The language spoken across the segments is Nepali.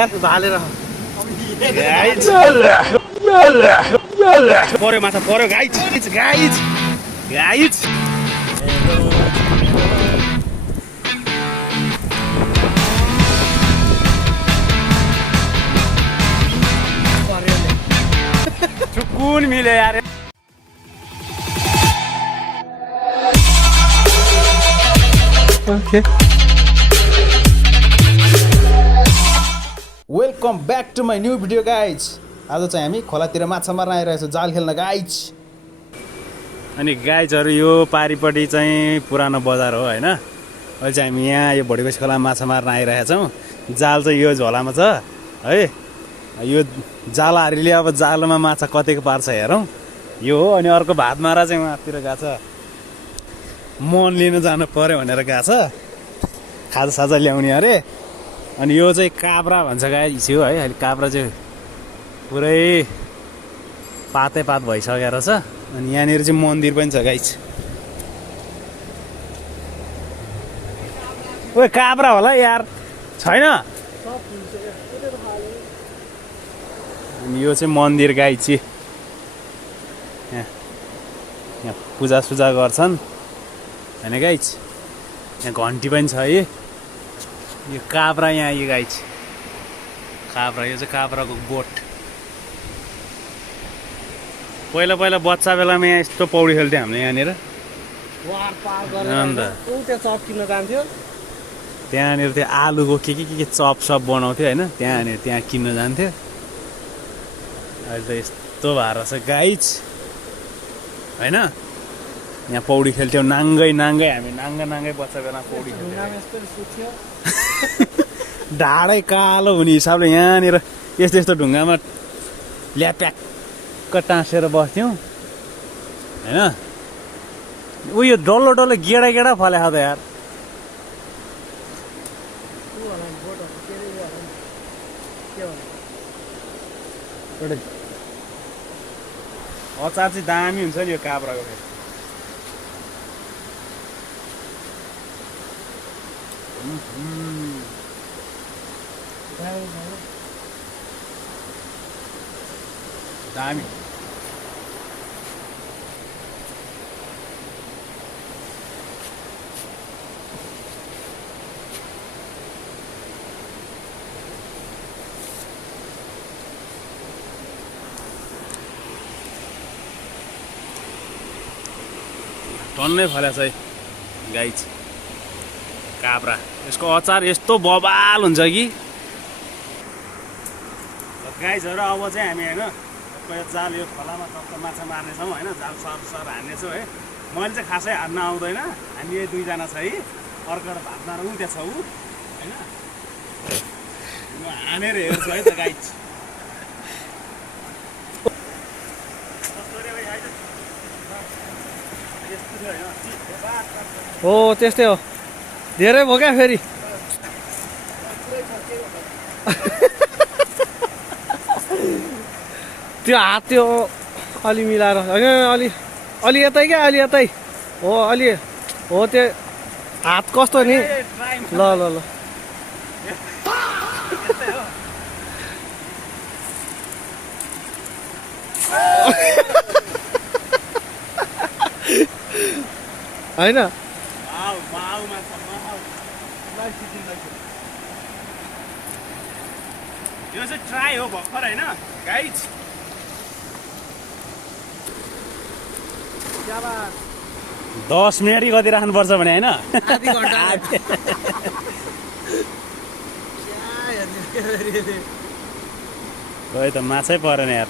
यार भालेर गाइज पर्यो माछा पर्यो गाइज गाइज गाइज सुकुन मिल्यो यार okay welcome back to my new video guys आज चाहिँ हामी खोलातिर माछा मार्न आइरहेछौँ जाल खेल्न गाइज अनि गाइजहरू यो पारिपट्टि चाहिँ पुरानो बजार हो होइन अहिले चाहिँ हामी यहाँ यो भोडिबस खोलामा माछा मार्न आइरहेका छौँ जाल चाहिँ यो झोलामा छ है यो जालहरूले अब जालोमा माछा कतिको पार्छ हेरौँ यो हो अनि अर्को भातमारा चाहिँ उहाँतिर गएको छ मन लिन जानु पर्यो भनेर गएको छ खाजा साजा ल्याउने अरे अनि यो चाहिँ काब्रा भन्छ गाइस हो है अहिले काब्रा चाहिँ पुरै पातै पात भइसकेर छ अनि यहाँनिर चाहिँ मन्दिर पनि छ गाइस ओए काब्रा होला यार छैन अनि यो चाहिँ मन्दिर गाइस चाहिँ यहाँ पूजासुजा गर्छन् होइन गाइस यहाँ घन्टी पनि छ है यो काब्रा यहाँ यो गाइस काब्रा यो चाहिँ काब्राको बोट पहिला पहिला बच्चा बेलामा यहाँ यस्तो पौडी खेल्थ्यो हामीले यहाँनिर अन्त चप किन्न जान्थ्यो त्यहाँनिर त्यो आलुको के चप सप बनाउँथ्यो होइन त्यहाँ किन्न जान्थ्यो अहिले त यस्तो भएर छ गाइस होइन यहाँ पौडी खेल्थ्यौँ नाङ्गै हामी नाङ्गै बच्चा बेला पौडी खेल्थ्यौँ ढाडै कालो हुने हिसाबले यहाँनिर यस्तो ढुङ्गामा ल्याप्याक्क टाँसेर बस्थ्यौँ होइन उयो डल्लो गेडा फल्या त यार अचार चाहिँ दामी हुन्छ नि यो काब्राको फेरि दामी टन्नै फल्या छ है गाइस काब्रा यसको अचार यस्तो बबाल हुन्छ कि गाइजहरू अब चाहिँ हामी होइन जाल यो खोलामा टक्क माछा मार्नेछौँ होइन जाल सर हान्नेछौँ है मैले चाहिँ खासै हान्न आउँदैन हामी यही दुईजना छ है अर्को एउटा भात मार ऊ त्यहाँ छ ऊ होइन म हानेर हेर्छु है त गाइज हो त्यस्तै हो धेरै भयो क्या फेरि त्यो हात त्यो अलि मिलाएर होइन अलि यतै क्या अलि यतै हो अलि हो त्यो हात कस्तो नि ल होइन यो चाहिँ ट्राई हो भर्खर होइन गाइज 10 मिनट कति राख्नुपर्छ भने होइन खै त माछै परेन यार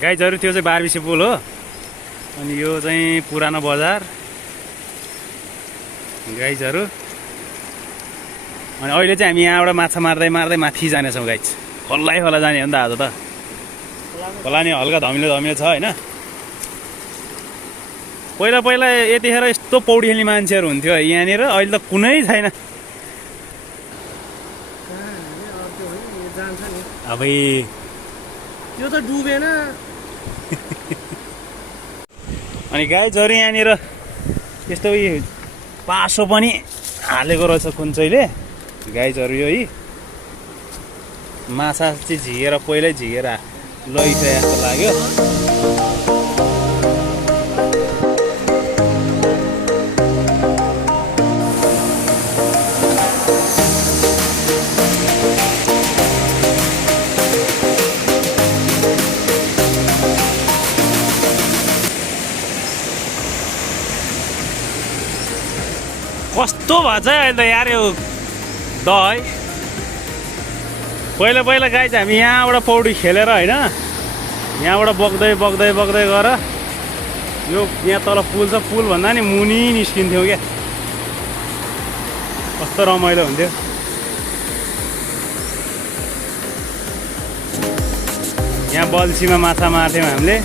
गाइजहरू त्यो चाहिँ बारबिसे पुल हो अनि यो चाहिँ पुरानो बजार गाइजहरू अनि अहिले चाहिँ हामी यहाँबाट माछा मार्दै माथि जानेछौँ गाइज खोला जाने हो नि त आज त खोला नि हल्का धमिलो छ होइन पहिला यतिखेर यस्तो पौडी खेल्ने मान्छेहरू हुन्थ्यो यहाँनिर अहिले त कुनै छैन अब यो त डुबेन अनि गाइजहरू यहाँनिर यस्तो पासो पनि हालेको रहेछ कुन चाहिँले गाइजहरू यो माछा चाहिँ झिकेर पहिल्यै झिकेर लैसके जस्तो लाग्यो। कस्तो भन्छ है अहिले त यार यो दही पहिला पहिला गाई चाहिँ हामी यहाँबाट पौडी खेलेर होइन यहाँबाट बग्दै बग्दै बग्दै गएर यो यहाँ तल पुल छ पुलभन्दा नि मुनि निस्किन्थ्यौँ क्या कस्तो रमाइलो हुन्थ्यो। यहाँ बल्छीमा माछा मार्थ्यौँ हामीले।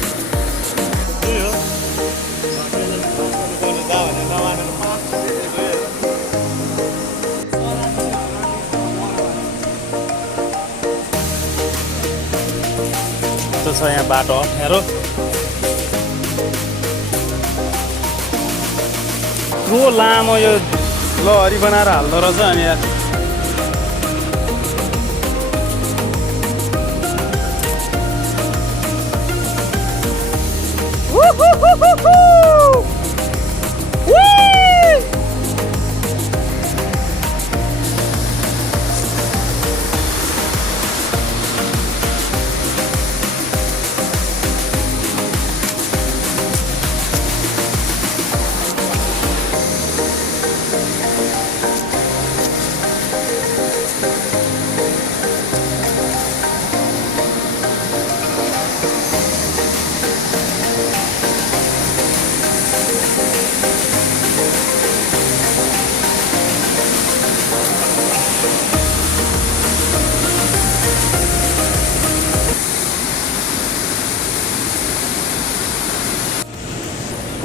छ यहाँ बाटो अप्ठ्यारो यत्रो लामो यो लहरी बनाएर हाल्दो रहेछ अनि यार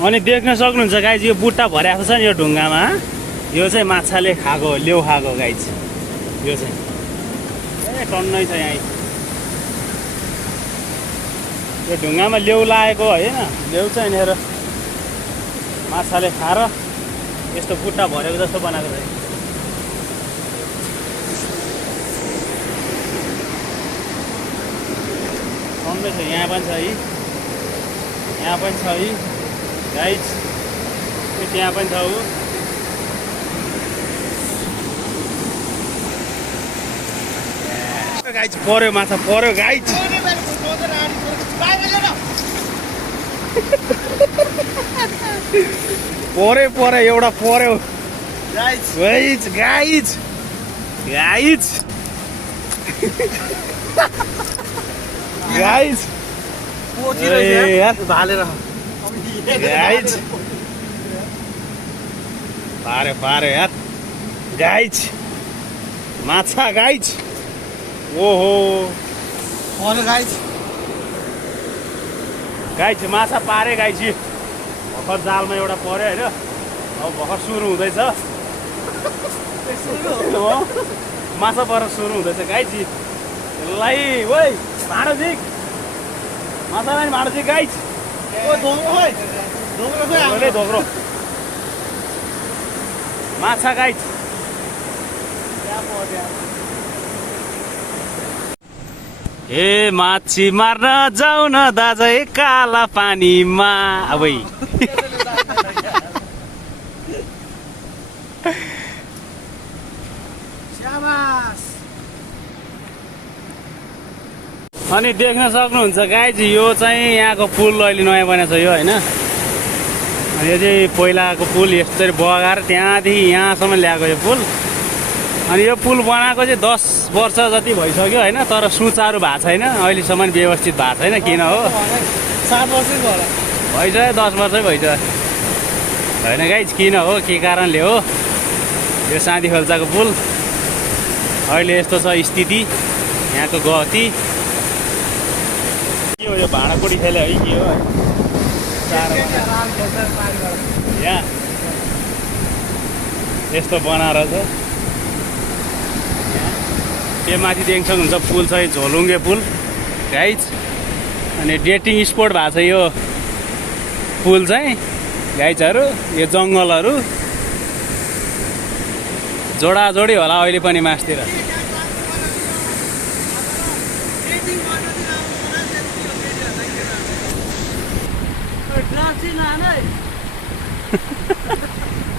अनि देख्न सक्नुहुन्छ गाइज यो बुट्टा भरिएको छ नि यो ढुङ्गामा यो चाहिँ माछाले खाएको लेउ खाएको गाइज यो चाहिँ ए टन्नै छ यहाँ यो ढुङ्गामा लेउ लागेको होइन लेउ चाहिँ यहाँनिर माछाले खाएर यस्तो बुट्टा भरेको जस्तो बनाएको छ। टन्नै छ यहाँ पनि छ है यहाँ पनि छ है गाइज त्यहाँ पनि छ गाइज पर्यो माछा पर्यो गाइज पर्यो एउटा पर्यो गाइज गाइज गाइज गाइज भालेर गाइज पारे यार गाइज माछा गाइज ओहो गाइज गाइज माछा पारे गाइज भर्खर जालमा एउटा पर्यो होइन अब भर्खर सुरु हुँदैछ माछा पर्न सुरु हुँदैछ गाइज यसलाई ओइ भाँडोजिक माछा नि भाँडोजिक गाइज धोक्रो माछा गाइज ए माछी मार्न जाऊ न दाजै काला पानीमा अब अनि देख्न सक्नुहुन्छ गाइज यो चाहिँ यहाँको पुल अहिले नयाँ बनेको छ यो होइन अनि यो चाहिँ पहिलाको पुल यस्तरी बगाएर त्यहाँदेखि यहाँसम्म ल्याएको यो पुल अनि यो पुल बनाएको चाहिँ 10 वर्ष जति भइसक्यो होइन तर सुचारू भएको छैन अहिलेसम्म व्यवस्थित भएको छैन किन हो 7 वर्षै भयो भइसक्यो 10 वर्षै भइसक्यो होइन गाइज किन हो के कारणले हो यो साँधी खोल्साको पुल अहिले यस्तो छ स्थिति यहाँको गति के हो यो भाँडाकुडी खेल्यो है के हो यहाँ यस्तो बनाएर छ त्यो माथि देख्न सक्नुहुन्छ पुल चाहिँ झोलुङ्गे पुल गाइज अनि डेटिङ स्पोट भएको छ यो पुल चाहिँ गाइजहरू यो जङ्गलहरू जोडाजोडी होला अहिले पनि मासतिर।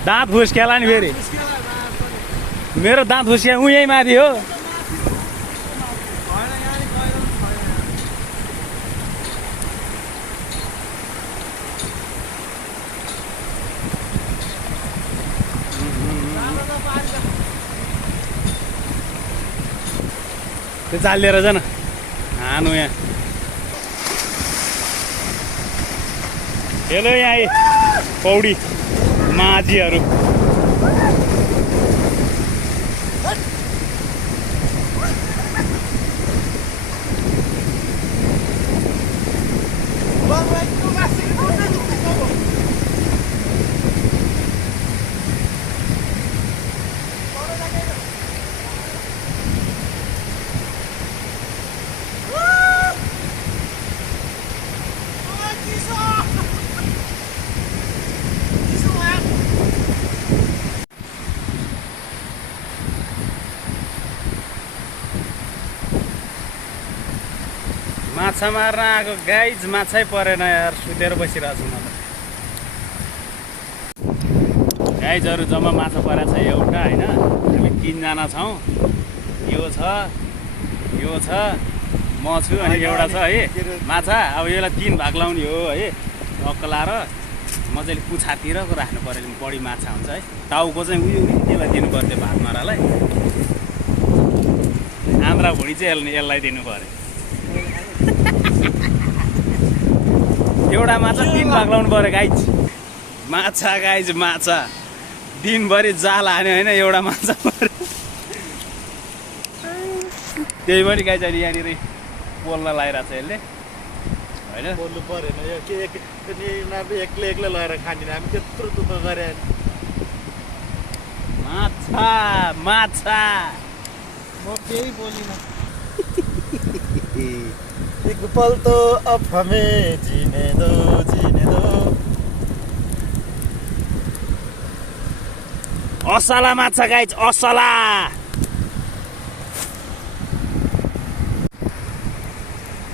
दाँत फुस्क्याला नि फेरि। मेरो दाँत फुस्क्या उहीँ माथि हो। त्यो जाल लिएर जान हानु यहाँ। हेलो यहाँ पौडी माझीहरू। माछा मार्न आएको गाइज माछै परेन यार, सुतेर बसिरहेको छु म त। गाइजहरू जम्मा माछा परेको छ एउटा होइन, हामी 3 जना छौँ। यो छ, यो छ, म छु अनि एउटा छ है माछा। अब यसलाई 3 भाग लाउने हो है, अक्लाएर मजाले पुछातिरको राख्नु पऱ्यो भने बढी माछा हुन्छ है। टाउको चाहिँ उयो यसलाई दिनु पर्थ्यो भात मारालाई, आन्द्रा भुँडी चाहिँ यसलाई दिनु पऱ्यो। एउटा माछा 3 भाग लाउनु पऱ्यो गाइज। माछा गाइज माछा दिनभरि जाल हान्यो होइन, एउटा माछा पऱ्यो। त्यही पनि गाइज अहिले यहाँनिर पोल्न लगाइरहेको छ यसले होइन। बोल्नु परेन यो के एक्लै एक्लै लगाएर खाँदिन हामी, त्यत्रो दुःख गरे। माछा माछा म केही बोलिनँ। एक पल तो अब हमें जीने दो, जीने दो। असला माछा गाइज असला।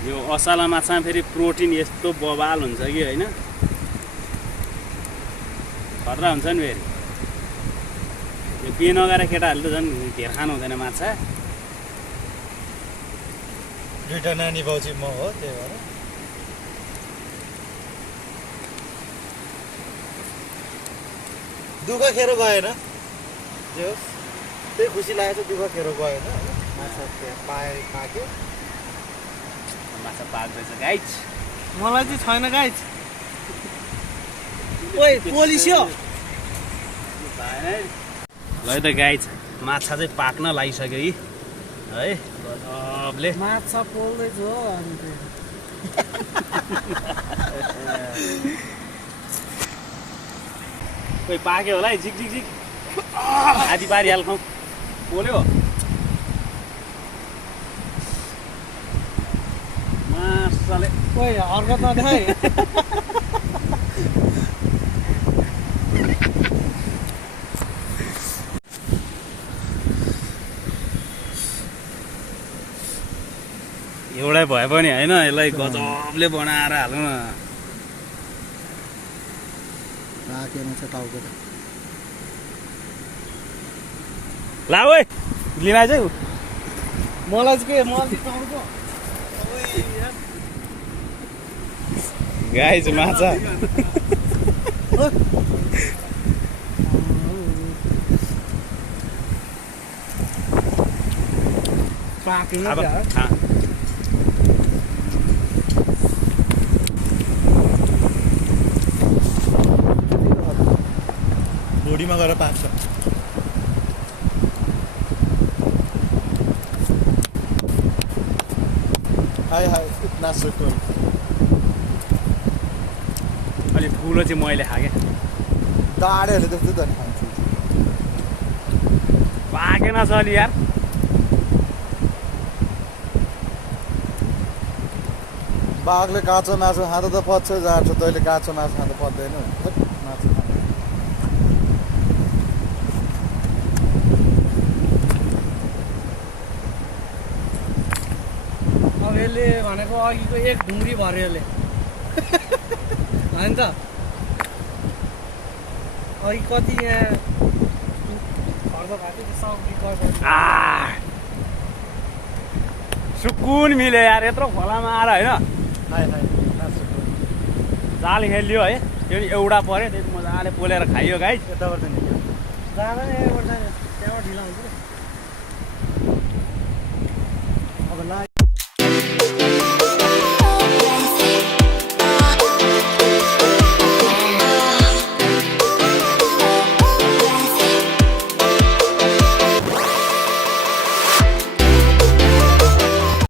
यो असला माछामा फेरि प्रोटिन यस्तो बवाल हुन्छ कि होइन, खतरा हुन्छ नि फेरि। यो बिहे नगरेर केटाहरूले त झन् धेर खानु हुँदैन माछा। दुईटा नानी बाउजी म हो, त्यही भएर दुःख खेर गएन। जे होस् त्यही खुसी लागेको छ, दुःख खेर गएन। माछा पाक्यो, माछा पाक्दैछ गाइज। मलाई चाहिँ छैन गाइज। ओइ पोलिसियो ल त गाइज माछा चाहिँ पाक्न लागिसक्यो है गजबले। माछा पोल्दैछ हो अनि कोही पाक्यो होला है, झिक झिक झिक आधी पारिहाल्छौँ। पोल्यो माछाले। ओइ हर्कत नदेखाइ। एउटै भए पनि होइन, यसलाई गजबले बनाएर हालौँ न। पाकेन छ टाउको त। ला ओइ लिन चाहिँ मलाई चाहिँ के मलाई टाउको। गाइज माछा पाकेन अब क्या? ढोडीमा गएर पाक्छ। हाय हाय इतना सुकुन। अलि ठुलो चाहिँ मैले खाएँ। दाडेहरूले जस्तो त खान्छु। पाकेन छ अलि यार। बाघले काँचो मासु खाँदा त पच्छ जान्छ, तैँले काँचो मासु खाँदा पच्दैन। मासु यसले भनेको अघिको एक ढुङ्ग्री भर्यो यसले होइन त अघि कति यहाँ खर्च भएको थियो सक्ने सुकुन मिल्यो यार यत्रो खोलामा आएर होइन जाल खेलियो है त्यो एउटा पऱ्यो त्यति मजाले पोलेर खाइयो गाइस जाँदैन यहाँबाट त्यहाँबाट ढिला हुन्छ